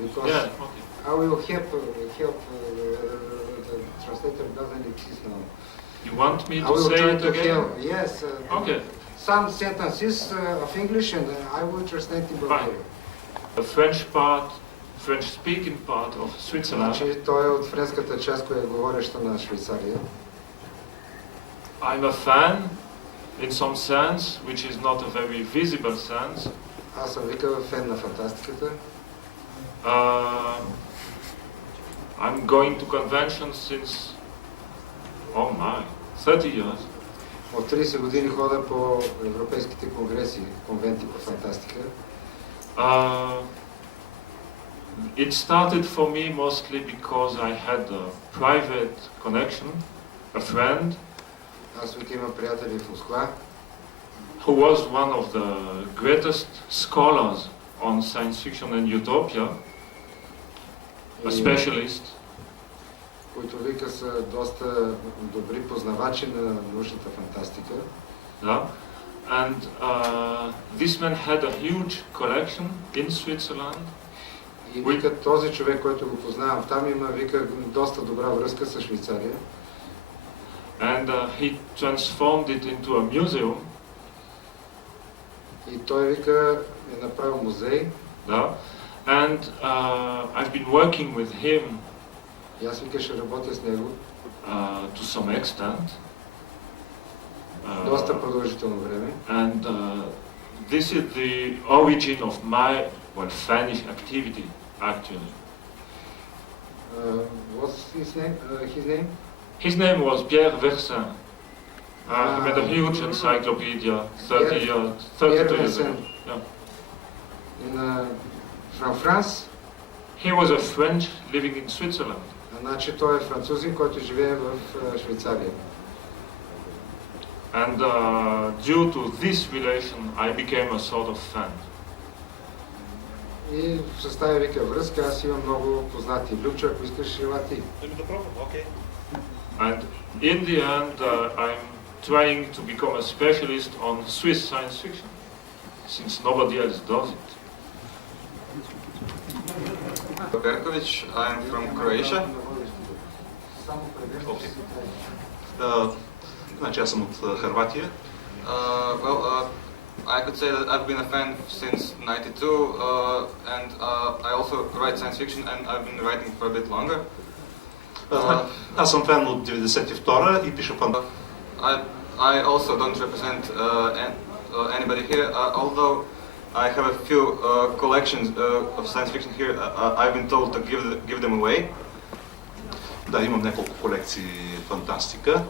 Because Yeah, okay. I will help the translator doesn't exist now. You want me I to will say try it to again? help. Yes. Okay. Some sentences of English and I will translate in Bulgarian. The French-speaking part of Switzerland. Значи той е от френската част, която е говореща на Швейцария. I'm a fan, in some sense, which is not a very visible sense. Аз съм вика фен на фантастиката. I'm going to conventions since, oh my, 30 years. От 30 години хода по европейските конгреси, конвенти по фантастика. It started for me mostly because I had a private connection, a friend, Аз вика имам приятели в Москва, who was one of the greatest scholars on science fiction and utopia, a specialist. които вика са доста добри познавачи на научната фантастика. Yeah. And this man had a huge collection in Switzerland. И вика този човек, който го познавам там, има вика доста добра връзка с Швейцария. And he transformed it into a museum. И той вика е направил музей. Yeah. And I've been working with him И аз вика ще работя с него to some extent. доста продължително време. And this is the origin of my fanish activity, actually. What's his name? His name was Pierre Versin. He made a huge encyclopedia 32 years ago. Yeah. From France? He was a French living in Switzerland. Значи той е французин, който живее в Швейцария. And due to this relation, I became a sort of fan. И с тази вика връзка аз имам много познати. Любчо, ако искаш, ела ти. And in the end, I'm trying to become a specialist on Swiss science fiction, since nobody else does it. Berkovic, I'm from Croatia. Okay. Значи аз съм от Хърватия. I could say that I've been a fan since '92, and I also write science fiction, and I've been writing for a bit longer. Аз съм фен от 92-а и пиша фантастика. I also don't represent anybody here, although I have a few collections of science fiction here. I've been told to give them away. Да, имам няколко колекции фантастика.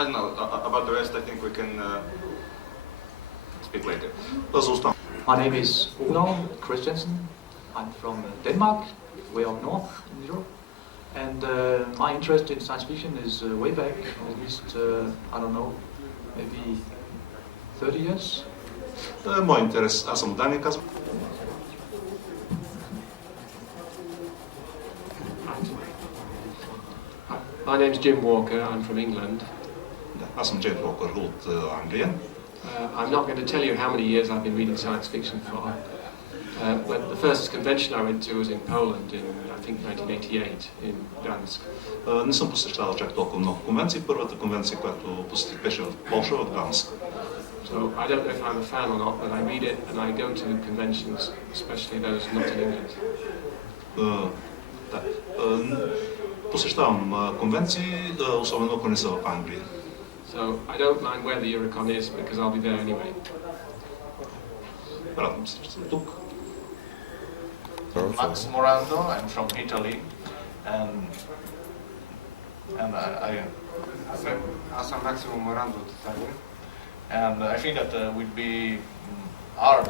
I don't know, about the rest I think we can speak later. My name is Uno Christensen. I'm from Denmark, way up north in Europe. And my interest in science fiction is way back, at least, I don't know, maybe 30 years. Мой интерес, аз съм от Дания, казвам. My name's Jim Walker, I'm from England. Аз съм Джейн Уокър от Англия. I'm not going to tell you how many years I've been reading science fiction for. But the first convention I went to was in Poland in, I think, 1988 in Gdansk. Не съм посещавал чак толкова много конвенции. Първата конвенция, която посетих, беше в Полша, в Гданск. So I don't know if I'm a fan or not, but I read it and I go to conventions, especially those not in England. Посещавам конвенции, особено ако не са в Англия. So I don't mind where the Eurocon is because I'll be there anyway. Радвам се, че съм тук. Max Morando, I'm from Italy, and Аз съм Максимо Морандо от Италия. and I think that would be hard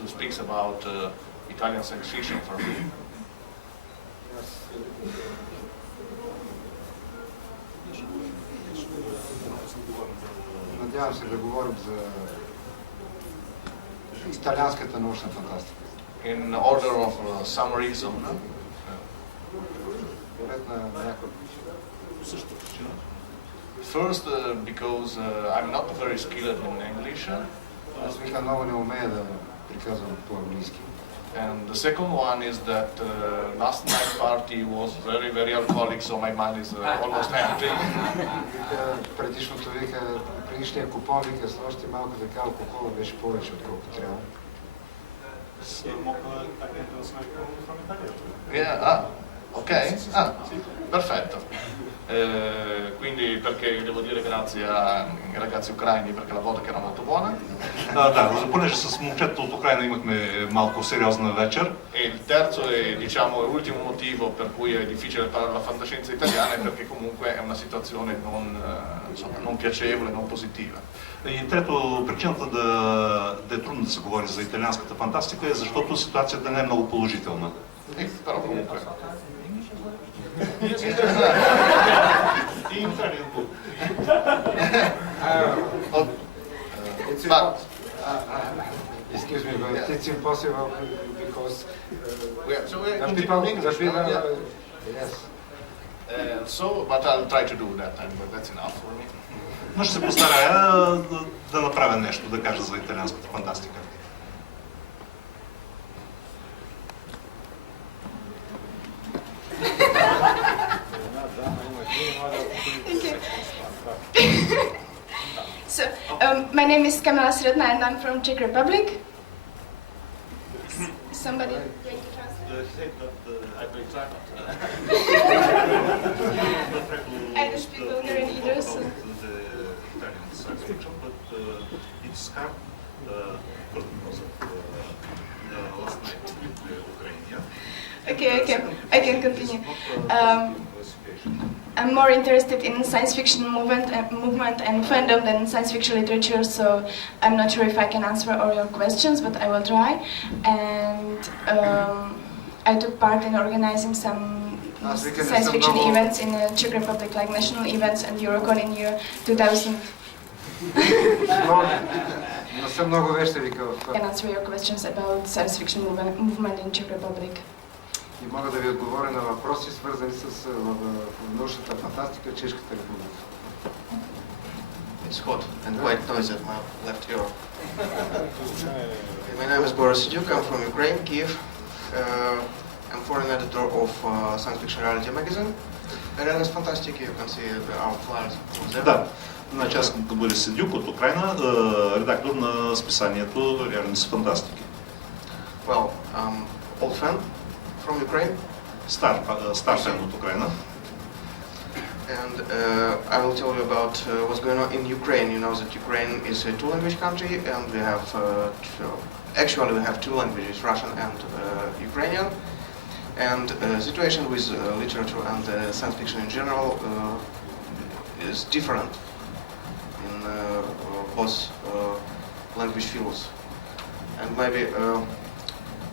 to speak about Italian science fiction for me. Надявам се да говорим за италианската научна фантастика. In order of some reason. First, because I'm not very skilled in English, Аз вика много не умея да приказвам по-английски. And the second one is that last night party was very, very alcoholic, so my mind is almost empty. Вика, предишния купон, вика, с още малко така алкохола беше повече, отколкото трябва. Yeah, ok, perfetto. Quindi perché devo dire grazie ai ragazzi ucraini perché la vodka era molto buona. Да, понеже с момчето от Украина имахме малко сериозна вечер. E il terzo e diciamo l'ultimo motivo per cui è difficile parlare la fantascienza italiana è perché comunque è una situazione non piacevole, non positiva. И трето, причината да е трудно да се говори за италианската фантастика е защото ситуацията не е много положителна. Però comunque. Excuse me, but it's impossible because So we're the continuing English now, yeah. yes. But I'll try to do that, and that's enough for me. Но ще се постарая да направя нещо, да кажа за италианската фантастика. So, my name is Kamala Sredna and I'm from Czech Republic. Somebody going to translate? I don't speak Bulgarian either, so... Okay, I can continue. I'm more interested in science fiction movement and fandom than science fiction literature, so I'm not sure if I can answer all your questions, but I will try. And I took part in organizing some science fiction events in the Czech Republic, like national events and Eurocon in year 2000. Не съм много веща, вика I can answer your questions about science fiction movement in Czech Republic. И мога да ви отговоря на въпроси, свързани с научната фантастика в Чешката република. It's hot and quite noisy at my left ear. My name is Boris Siduk, I'm from Ukraine, Kiev. I'm foreign editor of science fiction reality magazine. Reality Fantastic, you can see our flyers there. Да, значи аз съм Борис Седюк от Украина, редактор на списанието Реалност фантастики. Well, old friend from Ukraine. Стар фен от Украина. And I will tell you about what's going on in Ukraine. You know that Ukraine is a two-language country, and we have actually we have two languages, Russian and Ukrainian. And the situation with literature and science fiction in general is different in both language fields. And maybe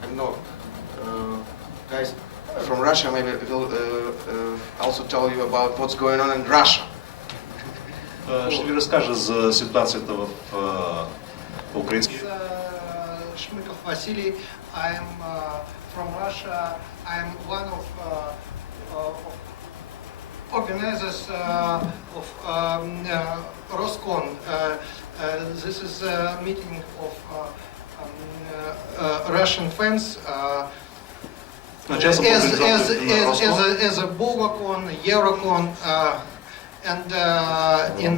I don't know, guys from Russia maybe will also tell you about what's going on in Russia. Ще ви разкажа за ситуацията в украински. Shmykov Vasily. I'm from Russia. I'm one of organizers of Roscon. This is a meeting of Russian fans. As a Bulgacon, Eurocon, and in.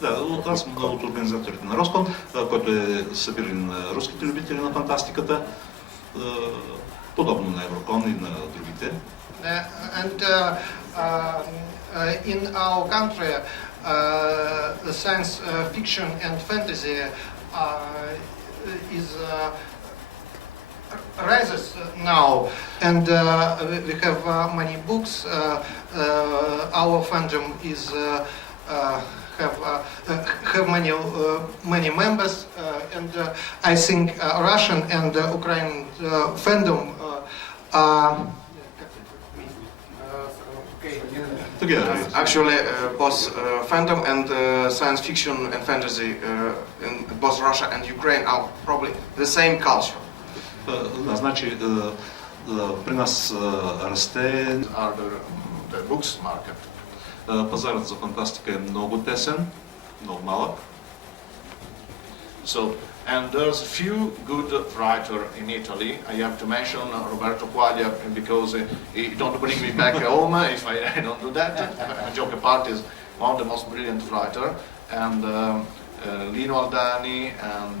Да, аз съм от организаторите на Роскон, който е събиране на руските любители на фантастиката, подобно на Еврокон и на другите. And in our country, science fiction and fantasy is rises now, and we have many books. Our fandom is have many members, and I think Russian and Ukrainian fandom are together. Actually, both fandom and science fiction and fantasy in both Russia and Ukraine are probably the same culture. Значи при нас расте The books market. Пазарът за фантастика е много тесен, много малък. So, and there's few good writer in Italy. I have to mention Roberto Quaglia because he don't bring me back home if I don't do that. A joke apart, is one of the most brilliant writer, and Lino Aldani and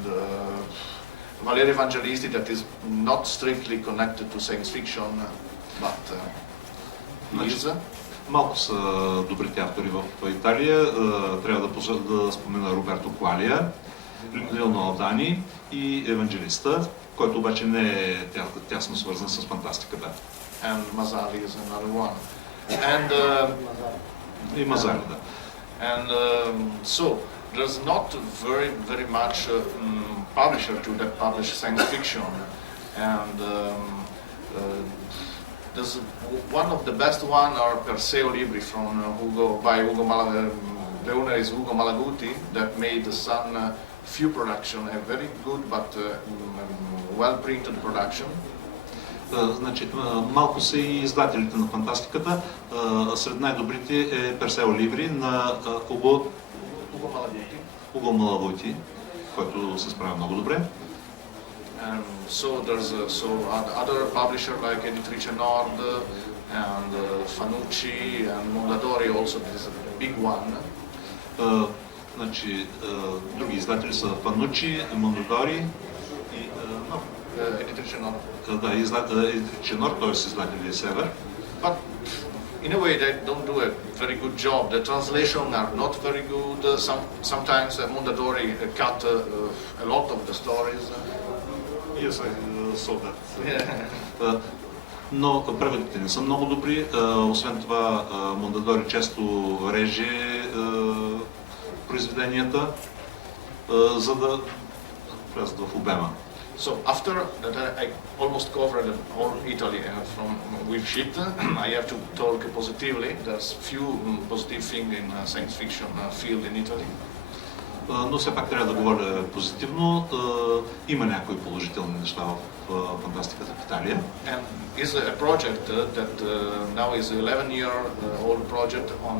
Valerio Evangelisti, that is not strictly connected to science fiction, but is. Малко са добрите автори в Италия. Трябва да спомена Роберто Квалия, Лино Алдани и Евангелиста, който обаче не е тясно свързан с фантастиката. And Mazzali is another one. And и Мазали, да. And so there's not very much publisher that publish science fiction, and there's one of the best one are Perseo Libri from Ugo Malaguti. The owner is Ugo Malaguti, that made the Sun few production, a very good but well printed production. Значи, малко са и издателите на фантастиката. Сред най-добрите е Персео Ливри на Уго Малавути, който се справя много добре. So there's other publisher like Editrice Nord and Fanucci and Mondadori also. This is a big one. Значи, други издатели са Фанучи, Мондадори и Editrice Nord. Да, Editrice Nord, т.е. издатели Север. But in a way they don't do a very good job. The translation are not very good. Sometimes Mondadori cut a lot of the stories. Yes, I saw that. Но преводите не са много добри. Освен това, Мондадори често реже произведенията, за да влязат в обема. So after that I almost covered all Italy from with shit, I have to talk positively. There's few positive things in science fiction field in Italy. Но все пак трябва да говоря позитивно. Има някои положителни неща в фантастиката в Италия. And is a project that now is 11-year old project on.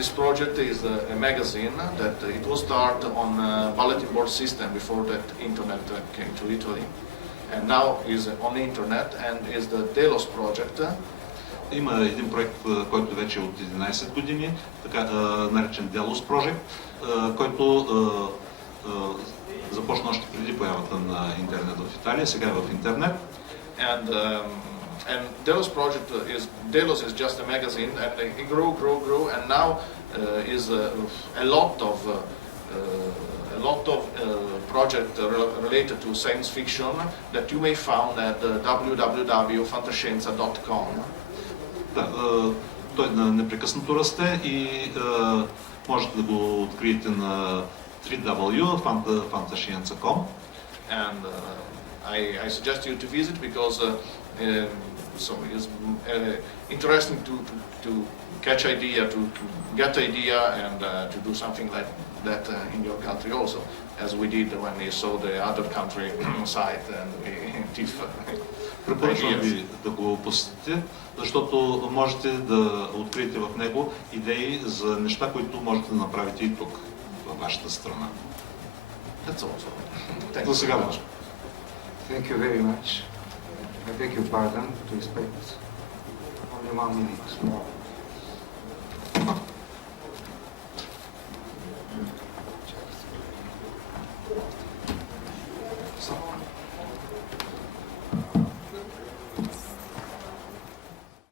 This project is a magazine that it was started on bulletin board system before that internet came to Italy, and now is on internet and is the Delos project. Има един проект, който вече е от 11 години, така наречен Delos Project, който започна още преди появата на интернет в Италия, сега е в интернет. And Delos project Delos is just a magazine, and it grew, and now is a lot of project related to science fiction that you may find at www.fantascienza.com. Да, той непрекъснато расте и можете да го откриете на www.fantascienza.com. And I suggest you to visit because so it's interesting to catch idea, to get idea, and to do something like that in your country also, as we did when we saw the other country site and we Препоръчвам ви да го посетите, защото можете да откриете в него идеи за неща, които можете да направите и тук, във вашата страна. That's all. За сега може. Thank you very much. I beg your pardon to respect only 1 minute.